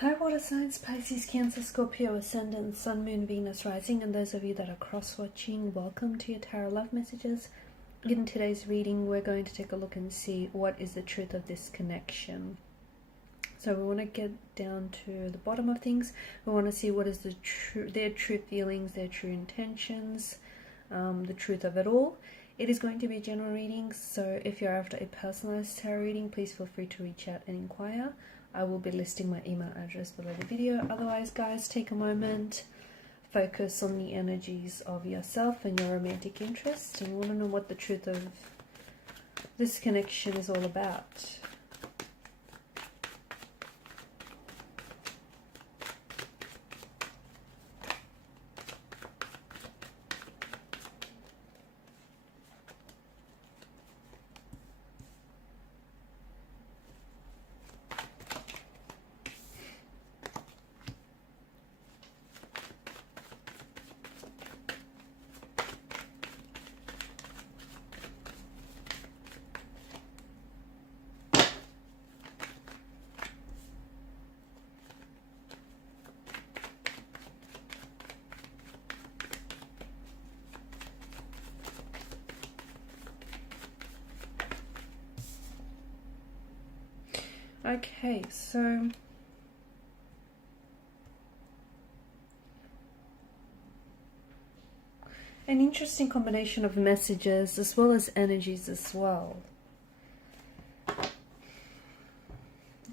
Hi water signs, Pisces, Cancer, Scorpio, Ascendant, Sun, Moon, Venus, Rising, and those of you that are cross-watching, welcome to your Tarot Love Messages. In today's reading, we're going to take a look and see what is the truth of this connection. So we want to get down to the bottom of things. We want to see what is their true feelings, their true intentions, the truth of it all. It is going to be a general reading, so if you're after a personalized tarot reading, please feel free to reach out and inquire. I will be listing my email address below the video. Otherwise, guys, take a moment, focus on the energies of yourself and your romantic interest, and want to know what the truth of this connection is all about. Okay, so an interesting combination of messages as well as energies as well.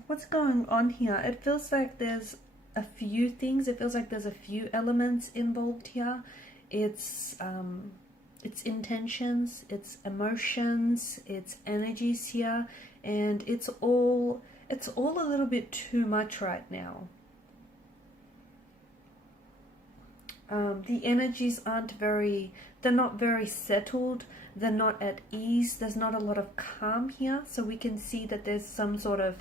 What's going on here? It feels like there's a few things. It feels like there's a few elements involved here. It's intentions, it's emotions, it's energies here, and it's all a little bit too much right now. The energies they're not very settled, they're not at ease, there's not a lot of calm here, so we can see that there's some sort of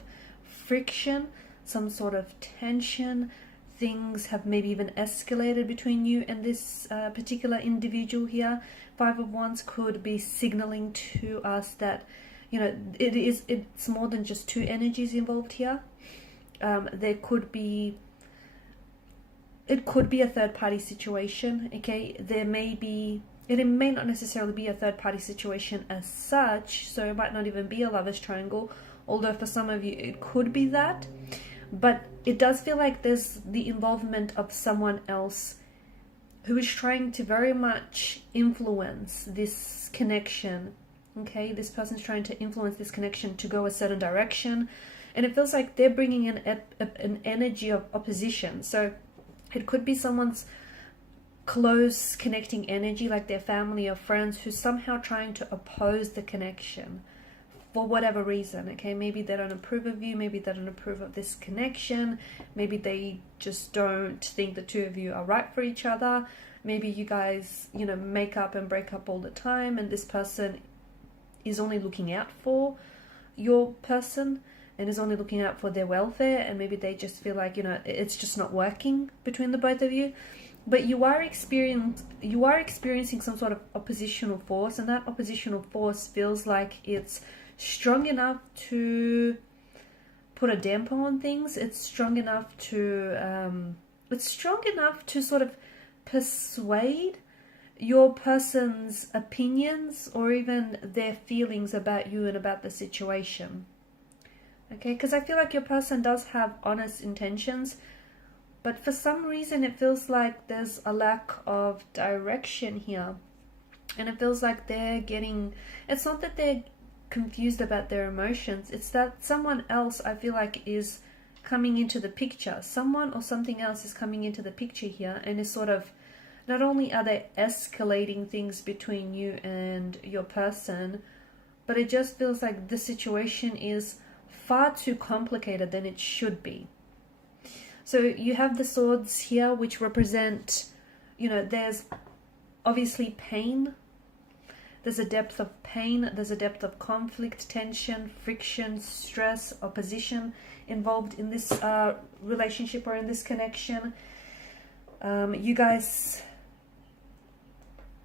friction, some sort of tension. Things have maybe even escalated between you and this particular individual here. Five of Wands could be signaling to us that, you know, it's more than just two energies involved here. It could be a third-party situation, okay? It may not necessarily be a third-party situation as such, so it might not even be a lover's triangle, although for some of you it could be that. But it does feel like there's the involvement of someone else who is trying to very much influence this connection, okay? This person's trying to influence this connection to go a certain direction, and it feels like they're bringing in an energy of opposition. So it could be someone's close connecting energy, like their family or friends, who's somehow trying to oppose the connection for whatever reason, okay? Maybe they don't approve of you, maybe they don't approve of this connection, maybe they just don't think the two of you are right for each other, maybe you guys, you know, make up and break up all the time, and this person is only looking out for your person and is only looking out for their welfare, and maybe they just feel like, you know, it's just not working between the both of you. But you are experiencing some sort of oppositional force, and that oppositional force feels like it's strong enough to put a damper on things. It's strong enough to sort of persuade your person's opinions or even their feelings about you and about the situation. Okay, because I feel like your person does have honest intentions, but for some reason it feels like there's a lack of direction here. And it feels like it's not that they're confused about their emotions, it's that someone else, I feel like, is coming into the picture. Someone or something else is coming into the picture here, and is sort of, not only are they escalating things between you and your person, but it just feels like the situation is far too complicated than it should be. So you have the swords here, which represent, you know, there's obviously pain. There's a depth of pain, there's a depth of conflict, tension, friction, stress, opposition involved in this relationship or in this connection. You guys,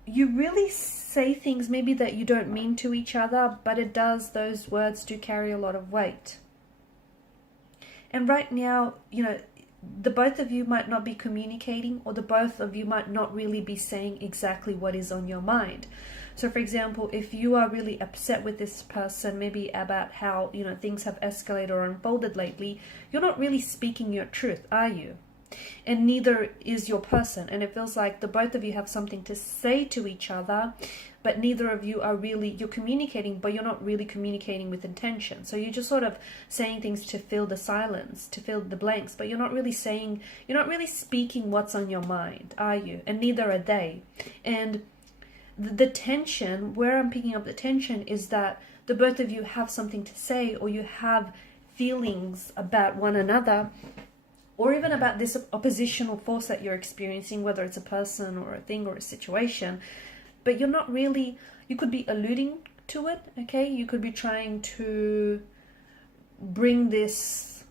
you really say things maybe that you don't mean to each other, but those words do carry a lot of weight. And right now, the both of you might not be communicating, or the both of you might not really be saying exactly what is on your mind. So for example, if you are really upset with this person, maybe about how, things have escalated or unfolded lately, you're not really speaking your truth, are you? And neither is your person. And it feels like the both of you have something to say to each other, but neither of you are really, you're communicating, but you're not really communicating with intention. So you're just sort of saying things to fill the silence, to fill the blanks, but you're not really speaking what's on your mind, are you? And neither are they. And the tension, where I'm picking up the tension, is that the both of you have something to say, or you have feelings about one another, or even about this oppositional force that you're experiencing, whether it's a person or a thing or a situation, but you're not really, you could be alluding to it, okay? You could be trying to bring this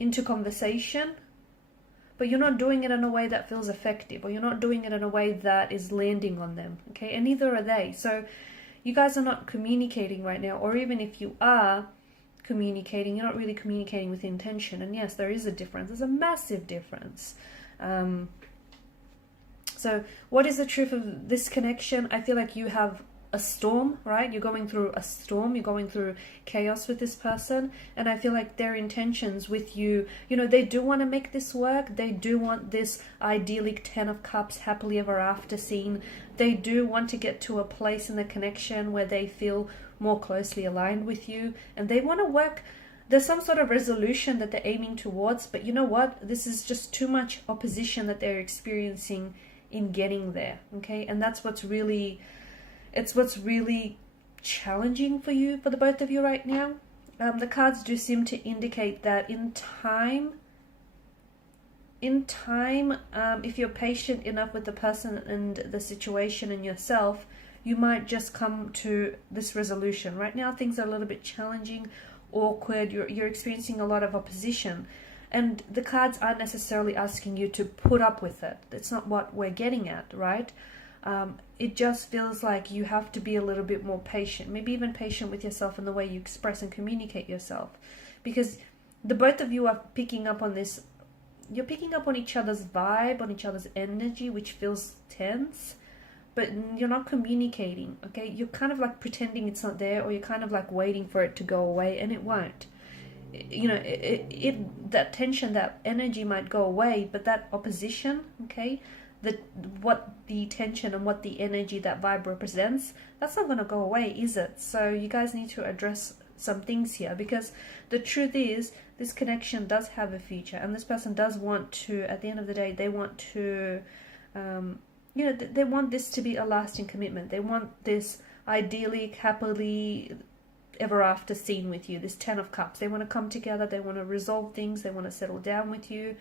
into conversation, but you're not doing it in a way that feels effective, or you're not doing it in a way that is landing on them, okay? And neither are they. So you guys are not communicating right now, or even if you are communicating, you're not really communicating with intention. And yes, there is a difference. There's a massive difference. So what is the truth of this connection? I feel like you have a storm, right? You're going through a storm, you're going through chaos with this person, and I feel like their intentions with you, they do want to make this work. They do want this idyllic 10 of Cups happily ever after scene. They do want to get to a place in the connection where they feel more closely aligned with you, and they want to work. There's some sort of resolution that they're aiming towards, but you know what? This is just too much opposition that they're experiencing in getting there, okay? And that's what's really challenging for you, for the both of you right now. The cards do seem to indicate that in time, if you're patient enough with the person and the situation and yourself, you might just come to this resolution. Right now, things are a little bit challenging, awkward. You're experiencing a lot of opposition, and the cards aren't necessarily asking you to put up with it. That's not what we're getting at, right? It just feels like you have to be a little bit more patient, maybe even patient with yourself in the way you express and communicate yourself, because the both of you are picking up on this. You're picking up on each other's vibe, on each other's energy, which feels tense, but you're not communicating, okay? You're kind of like pretending it's not there, or you're kind of like waiting for it to go away, and it won't. That tension, that energy might go away, but that opposition, okay, what the tension and what the energy, that vibe represents, that's not going to go away, is it? So you guys need to address some things here, because the truth is this connection does have a future, and this person does want to, at the end of the day, they want to they want this to be a lasting commitment. They want this idyllic, happily ever after scene with you, this 10 of Cups. They want to come together, they want to resolve things, they want to settle down with you.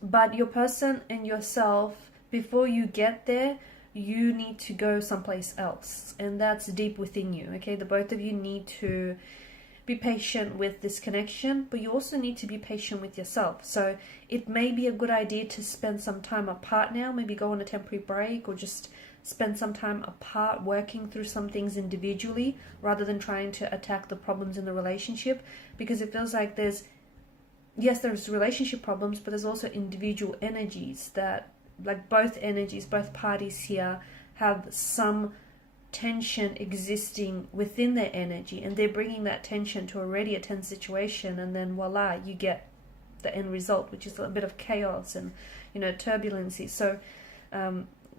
But your person and yourself, before you get there, you need to go someplace else, and that's deep within you, okay? The both of you need to be patient with this connection, but you also need to be patient with yourself. So it may be a good idea to spend some time apart now, maybe go on a temporary break, or just spend some time apart working through some things individually, rather than trying to attack the problems in the relationship, because it feels like there's relationship problems, but there's also individual energies that, like both energies, both parties here have some tension existing within their energy, and they're bringing that tension to already a tense situation, and then voila, you get the end result, which is a bit of chaos and turbulency. So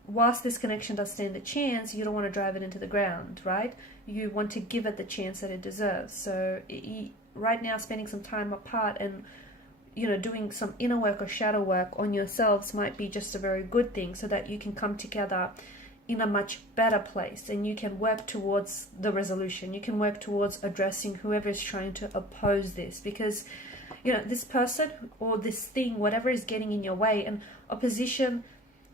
whilst this connection does stand a chance, you don't want to drive it into the ground, right? You want to give it the chance that it deserves. So right now, spending some time apart and doing some inner work or shadow work on yourselves might be just a very good thing, so that you can come together in a much better place, and you can work towards the resolution. You can work towards addressing whoever is trying to oppose this, because this person or this thing, whatever is getting in your way. And opposition,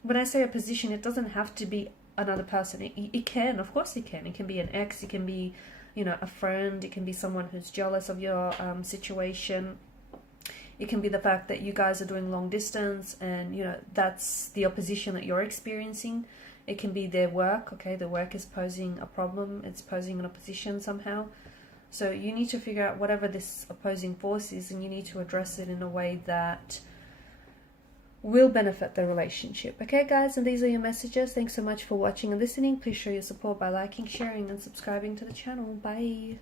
when I say opposition, it doesn't have to be another person. It can, of course it can. It can be an ex, it can be a friend, it can be someone who's jealous of your situation. It can be the fact that you guys are doing long distance, and that's the opposition that you're experiencing. It can be their work, okay? The work is posing a problem, it's posing an opposition somehow. So you need to figure out whatever this opposing force is, and you need to address it in a way that will benefit the relationship. Okay, guys, and these are your messages. Thanks so much for watching and listening. Please show your support by liking, sharing, and subscribing to the channel. Bye.